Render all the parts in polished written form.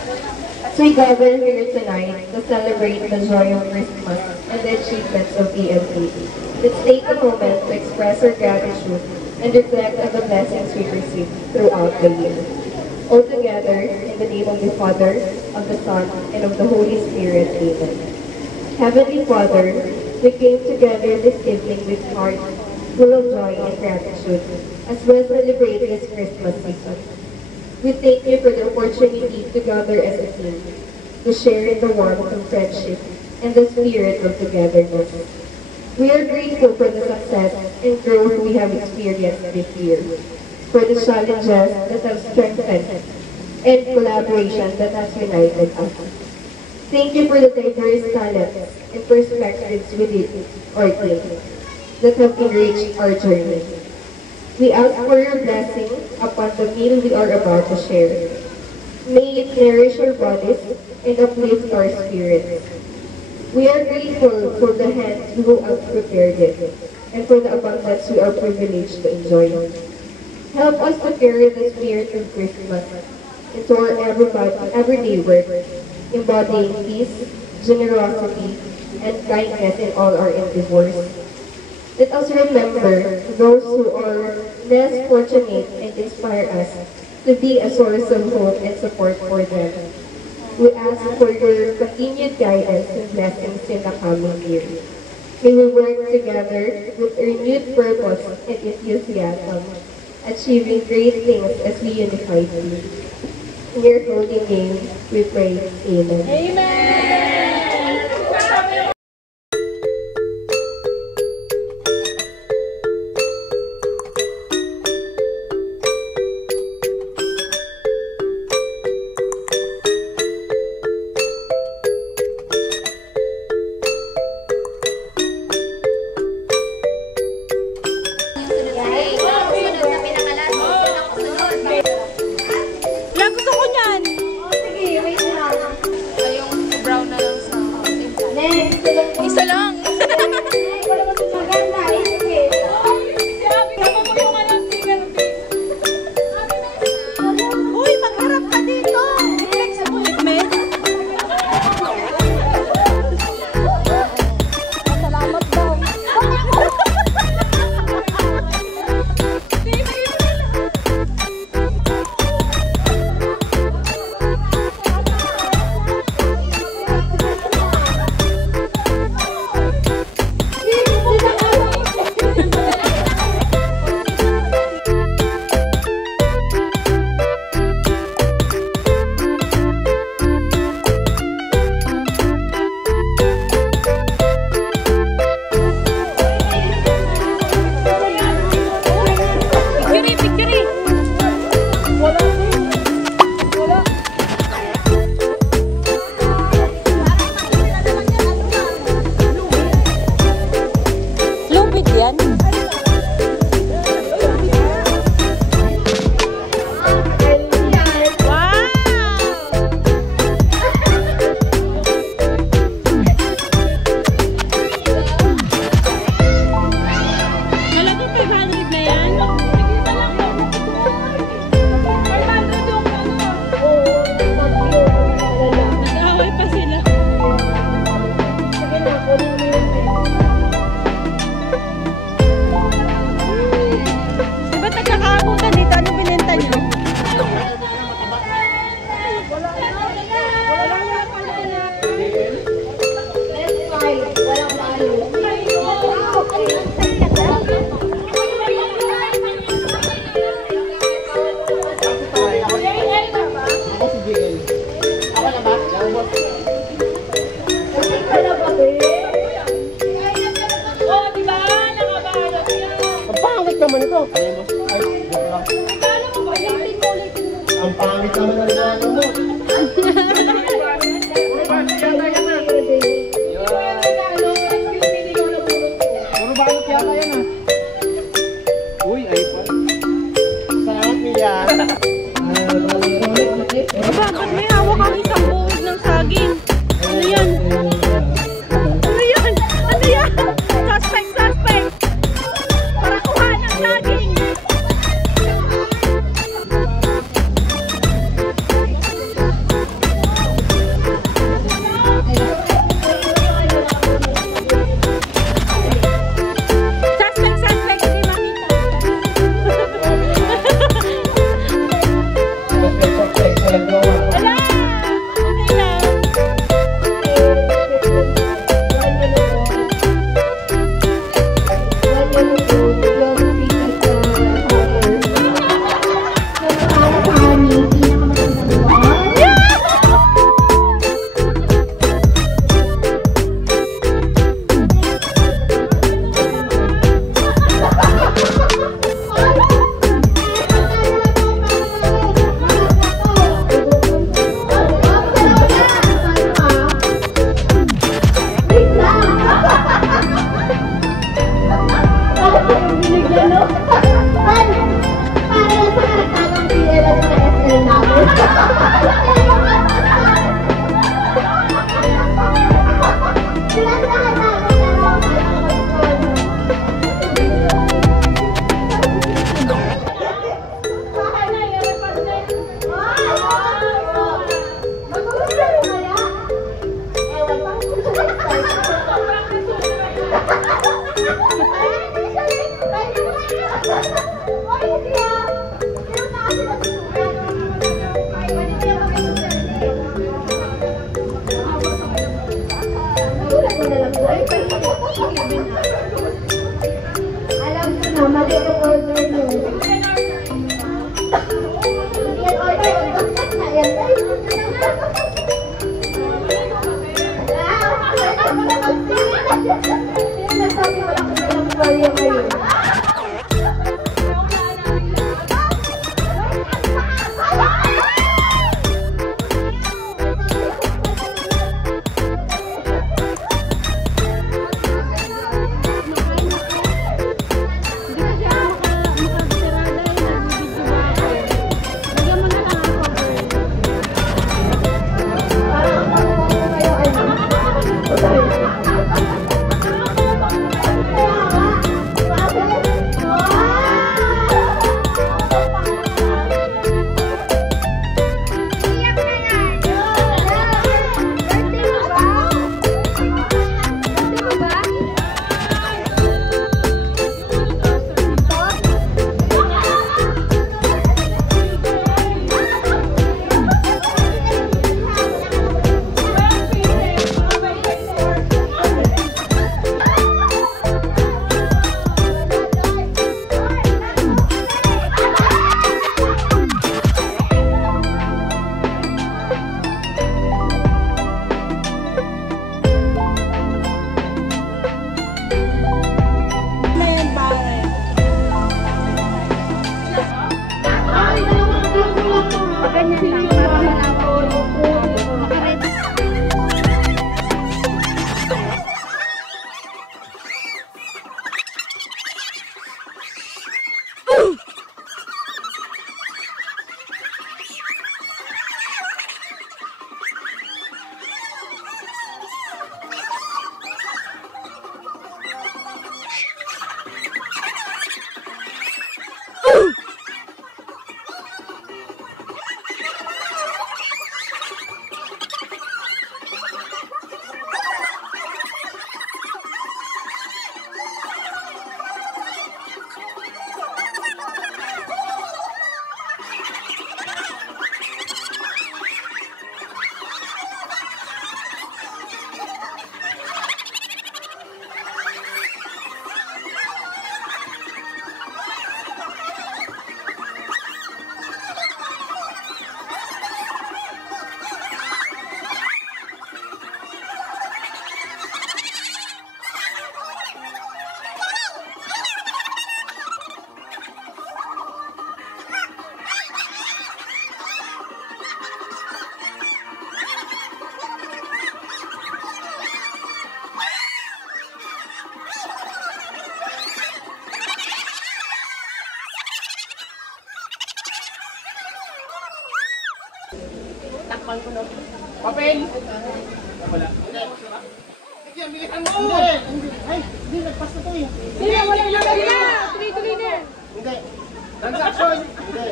As we gather here tonight to celebrate the joy of Christmas and the achievements of EMP, let's take a moment to express our gratitude and reflect on the blessings we received throughout the year. All together, in the name of the Father, of the Son, and of the Holy Spirit, Amen. Heavenly Father, we came together this evening with hearts full of joy and gratitude as we celebrate this Christmas season. We thank you for the opportunity to gather as a team, to share in the warmth of friendship and the spirit of togetherness. We are grateful for the success and growth we have experienced this year, for the challenges that have strengthened and collaboration that has united us. Thank you for the diverse talents and perspectives within our team that have enriched our journey. We ask for your blessing upon the meal we are about to share. May it nourish our bodies and uplift our spirits. We are grateful for the hands who have prepared it and for the abundance we are privileged to enjoy. Help us to carry the spirit of Christmas into our everyday work, embodying peace, generosity, and kindness in all our endeavors. Let us remember those who are less fortunate and inspire us to be a source of hope and support for them. We ask for your continued guidance and blessings in the coming year. May we work together with renewed purpose and enthusiasm, achieving great things as we unify you. In your holy name, we pray. Amen. Amen. Isa lang. Uy, magharap ka dito. Salamat daw. naman ito. Ang pangit naman ng regalo mo. Puro balot yata yan ah. Uy, iPhone. Salamat, Mia. Bakit may hawak kang isang buwig ng saging? Ano yan? Ano yan? Ano yan? Suspect, suspect! Para kuha ng saging! Takpan ko na. Papel! Wala. Sige, bilisan mo! Ay, hindi, nagpas na to eh. Sige, wala na. Tuloy-tuloy na. Hindi. Transaction! Hindi.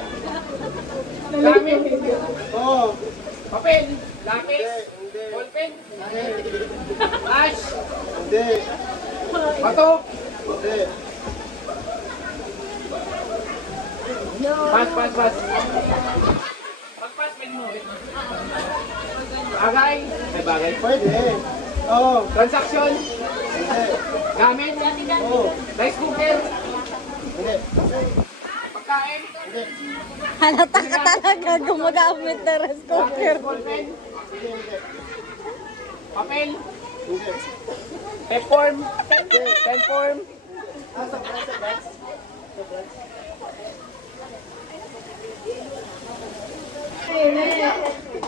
Gamit! Oo. Papel! Lapis! Hindi. Ballpen! Hindi. Ash! Hindi. Bato! Hindi. Pass. Pag-pass, pen mo. Bagay? May bagay? Pwede. Oo. Transaction? Hindi. Gamit? Oo. Rice cooker? Hindi. Pagkain? Hindi. Halata ka talaga gumagamit ng rice cooker. Ballpen? Hindi. Papel? Hindi. Pepform? Hindi. Penform?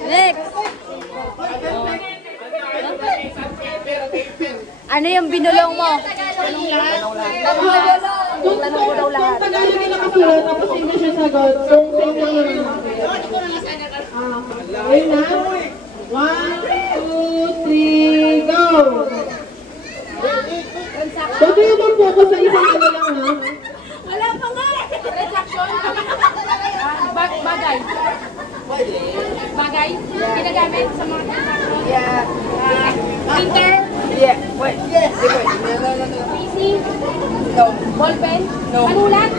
Next. Ano yung binulong mo? Kung Tagalog yung nakasulat, tapos hindi siya sagot. Kung same lang yun. Ayun na. 1, 2, 3, go! Huwag kayo mag-focus sa isang ano lang, ha? Wala pa nga! Transaction? Bagay. Bagay? Ginagamit sa mga transaction? Yeah. Printer? Yeah, wait. Yes. PC? No. Ballpen? No. Panulat?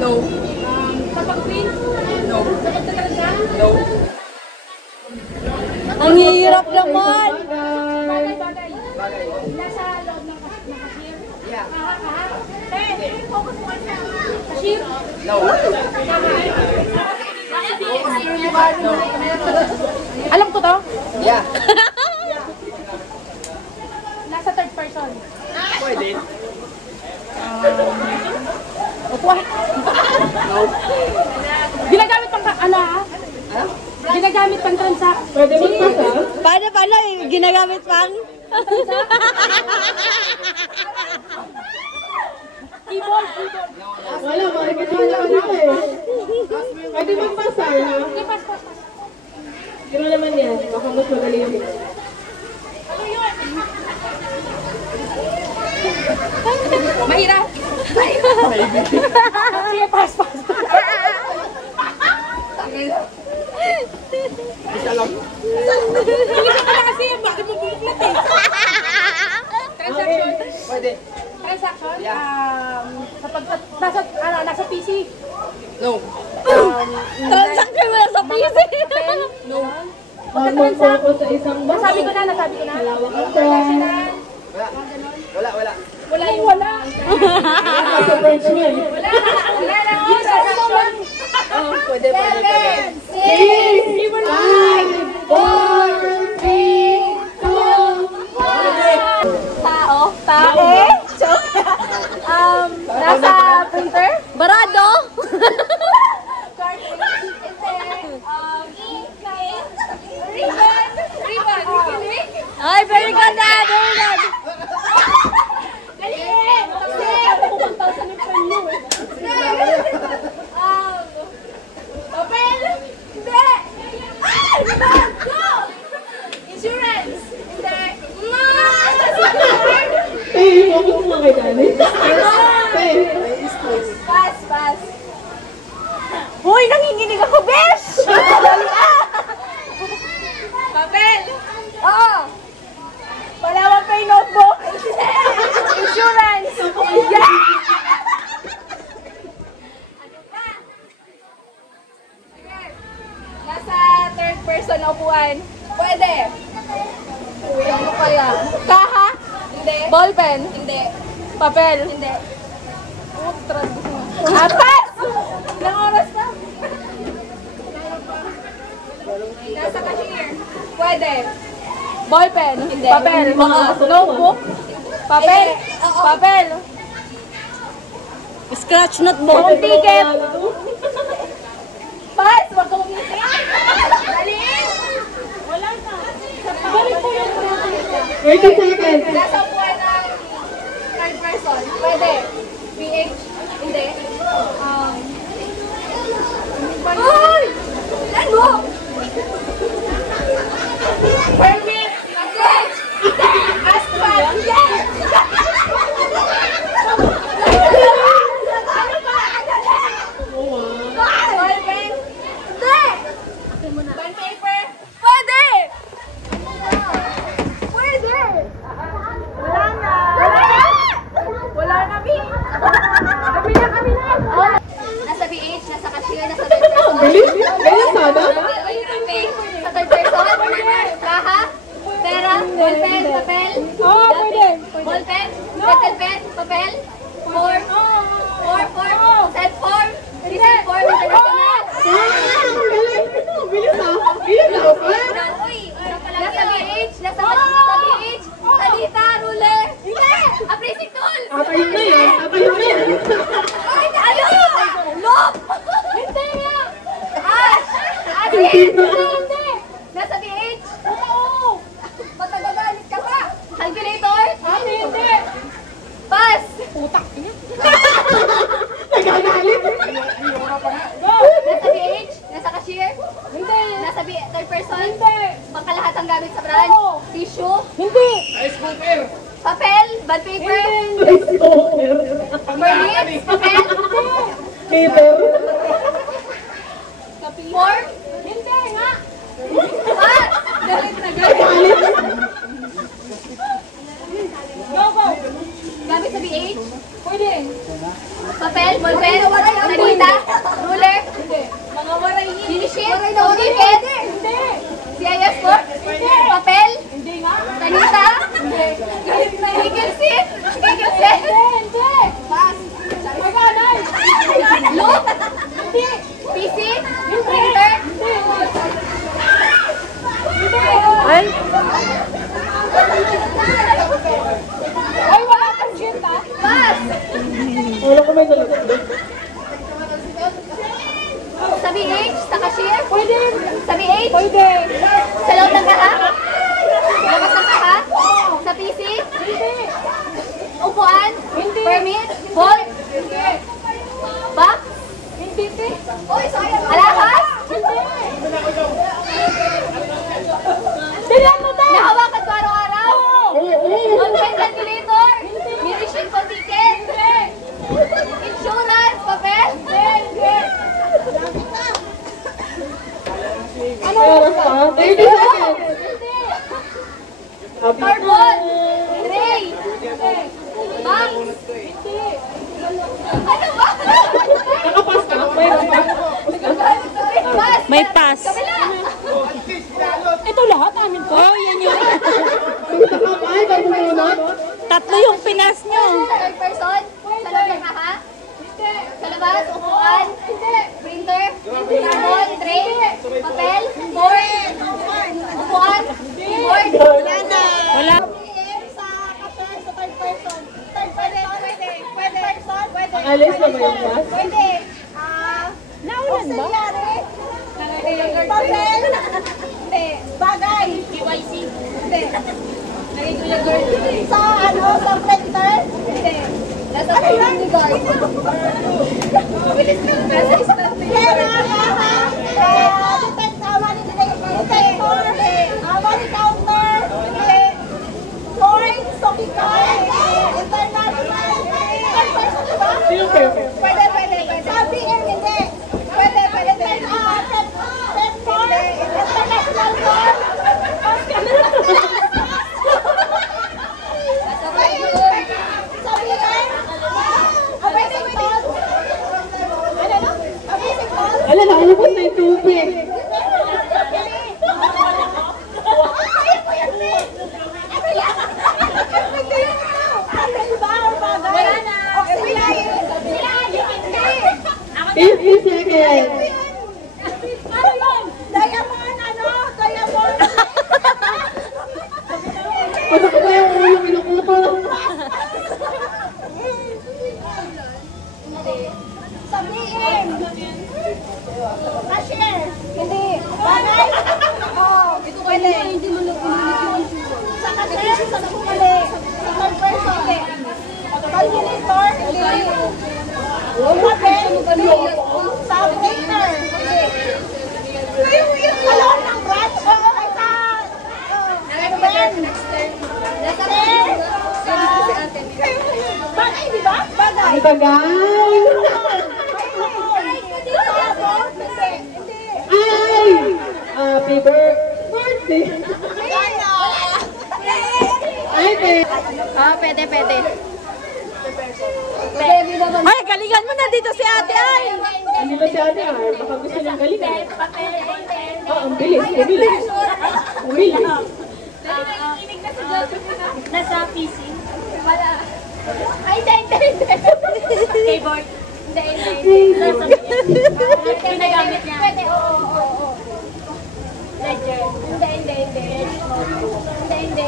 No. Sa pag-print? No. Sa pagtatransya? No. Ang hirap naman! Bagay. Bagay. Nasa loob ng cashier? Yeah. Focus mo sa cashier? No. Alam ko to? Yeah. Nasa third person. Pwede. What? No. Ginagamit pang ano ha? Ginagamit pang transak. Pwede mag-pass, ha? Paano ginagamit pang? Keyboard. Wala, makikita ka na eh. Pwede mag-pass, ha? Okay, pass. Pero naman yan, baka mas madali yun. Ano yun? Mahirap. Sige, pass. Isa lang. Hindi ka pala kasi, bakit mo bumuklat eh? Transaction? Pwede. Transaction? Yeah. Nasa PC? No. Transaction mo nasa PC? No. Huwag mag-focus sa isang basa. Nasabi ko na. Malawak ang time. Wala. Wala yung wala. Sa French mo eh. Wala na. Transaction? Pwede. 6, 5, 4, 3, 2, 1. Tao? Nasa printer? Barado? Go! Insurance. Hindi. Focus mo kay Dani. Pass, pass. Hoy, nanginginig ako, besh! Dali ah! Papel. Oo. Wala bang pay notebook? Insurance. Yeah! Ano pa? Sige. Nasa third person na upuan. Pwede. Uy, ano kaya? Kaha? Hindi. Ballpen? Hindi. Papel? Hindi. Apat! Ilang oras na? Nasa cashier. Pwede. Ballpen? Hindi. Papel? Notebook? Papel? Hindi. Oo. Papel? Scratch notebook? Home ticket? Pass! Wag kang umitin. Dali! Wala na. Balik ko yun. 30 seconds. Nasa upuan ng third person. Pwede. PH. Hindi. Ay! Lan mo! Permit! Package! Asphalt! Yes! Ano ba? Ballpen? Hindi! Bond paper? Pwede! Pwede! Wala na! Wala na! Wala na, B! Kami na! Nasa BH, nasa cashier, nasa third person. Bilis? Ganyan sana? Sa third person, kaha, pera, ballpen, papel, ballpen, pencil pen, papel, form, self form, receipt form, international. Bilis ah. Bilis ah. Nasa BH, nasa BH, salita, ruler, appraising tool. Apayok na yan. Apayok na yan. Ay, ano? Look! Hindi nga! Hindi! Nasa BH? Oo! Matagagalit ka pa! Calculator? Hindi! Pass! Putak! Nagagalit. Nasa BH? Nasa cashier? Hindi! Nasa third person? Hindi! Pangkalahat ang gamit sa brand? Tissue? Hindi! Ice cooker. Papel? Bond paper? Permit? Papel? Peter. Form? Hindi nga! Pass! Galit na galit! Gamit sa BH? Pwede. Papel, ballpen, salita, ruler, mga waray, finishing, ticket, CIS board, papel, salita, legal sheet, pass, look, PC, printer, Ay! ay wala kang sheet ha? Pass! Wala ko may nalagay. Sa BH, sa cashier? Pwede. Sa BH? Pwede. Sa loob ng kaha? Labas ng kaha? Sa PC? Hindi. Upuan? Hindi. Permit? Ball? Hindi. Box? Hindi. Oy, sayang. Alahas? Hindi. Nahawakan ko araw-araw? Online calculator? Minishing ko ticket? Insurance? Papel? Hindi. Ano? 30 seconds. Carbon! Tray! Box! Ano ba? Nakapas ka. Mayroon pa. Pass! May pass. Kabila! Ito lahat amin ko. Oh, yan yung Ay, bago munod. tatlo yung pinas nyo. Sa third person? Sa loob ng kaha? Sa labas? Upuan? Printer? Carbon? Tray? Papel? Board? Upuan? Keyboard? Wala. Alis na ba yung class? Pwede. Naulan ba? Papel? Hindi. Bagay? KYC? Hindi. Sa ano? Sa printer? Hindi. Nasa printer guard. Mabilis ka. Nasa istante. Pera, kaha. Detect, money detector. Happy birthday! Pwede, pwede. Ay, galingan mo na dito si ate ay! Ano ba si ate ay? Baka gusto niyang galingan. Ang bilis, ang bilis. Ang bilis. Nasa PC? Wala. Ay, hindi. Keyboard? Hindi. Ginagamit niya? Pwede, oo. Ledger? Hindi.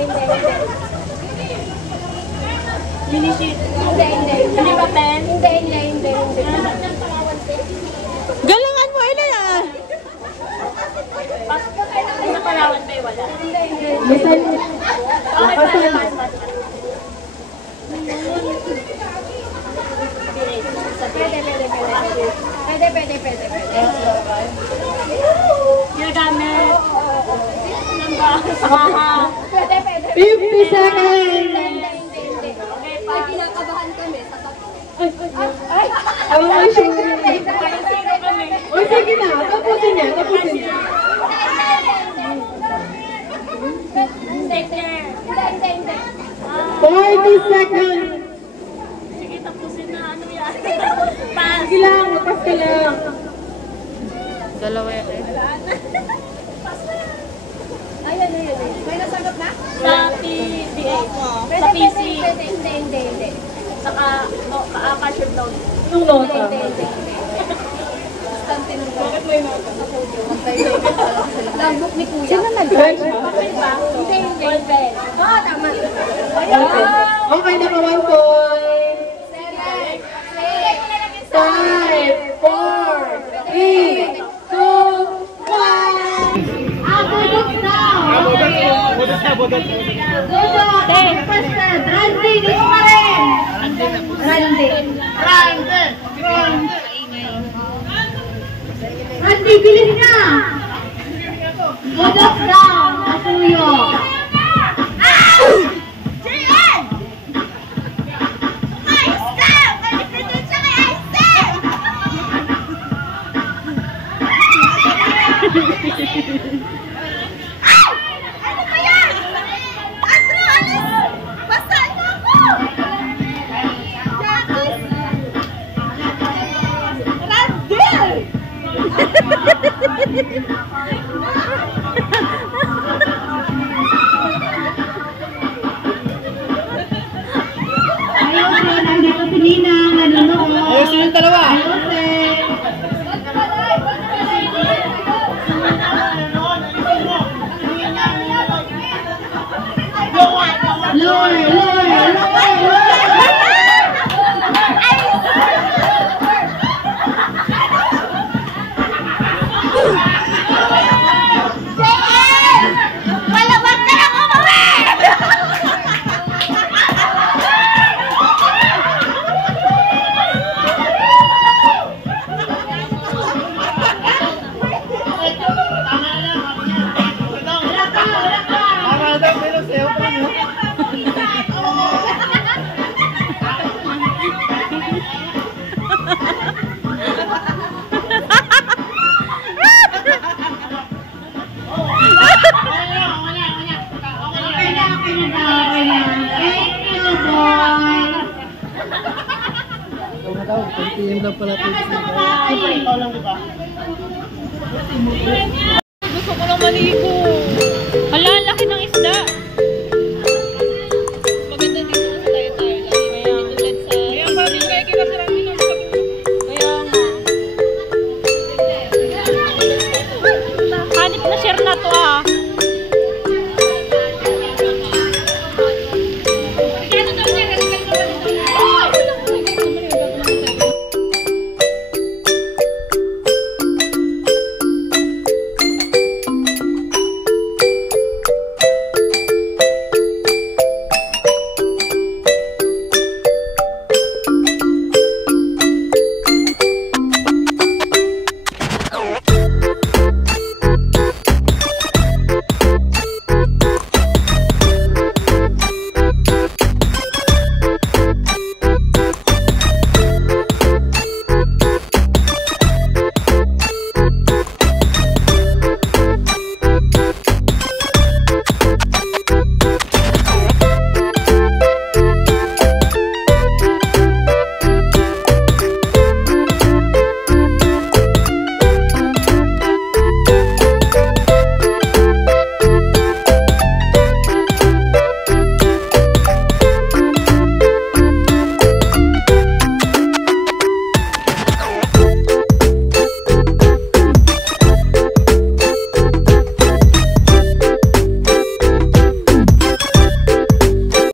Minisheet? Hindi. Hindi ba pen? Hindi. Galingan mo, ina na! Sa Palawan ba wala? Hindi. Lisan. Pwede. Ginagamit. Pwede. 50 seconds! Ay, kinakabahan kami sa Ay, sure. Uy, sige na. Tapusin niya. Hindi. 40 seconds! Sige, tapusin na. Ano yan? Pass. Sige lang, mapas ka lang. Dalawa yan eh. Ayun. May nasagot na? Sa PBA. Sa PC. Hindi. Saka, cashier down. Yung nota. Bakit may nota? Logbook ni Kuya. Sino Bench ba? Papel ba? Hindi. Oo, tama. Okay, naka 1 point. 5, 4, 3, 2, 1. Bodas. Randy, dito pa rin. Randy, bilis na. Bodas down. Atuyo. Nandito si Nina, nanonood. Ayos yung dalawa. PM lang pala. Gusto ko lang maligo.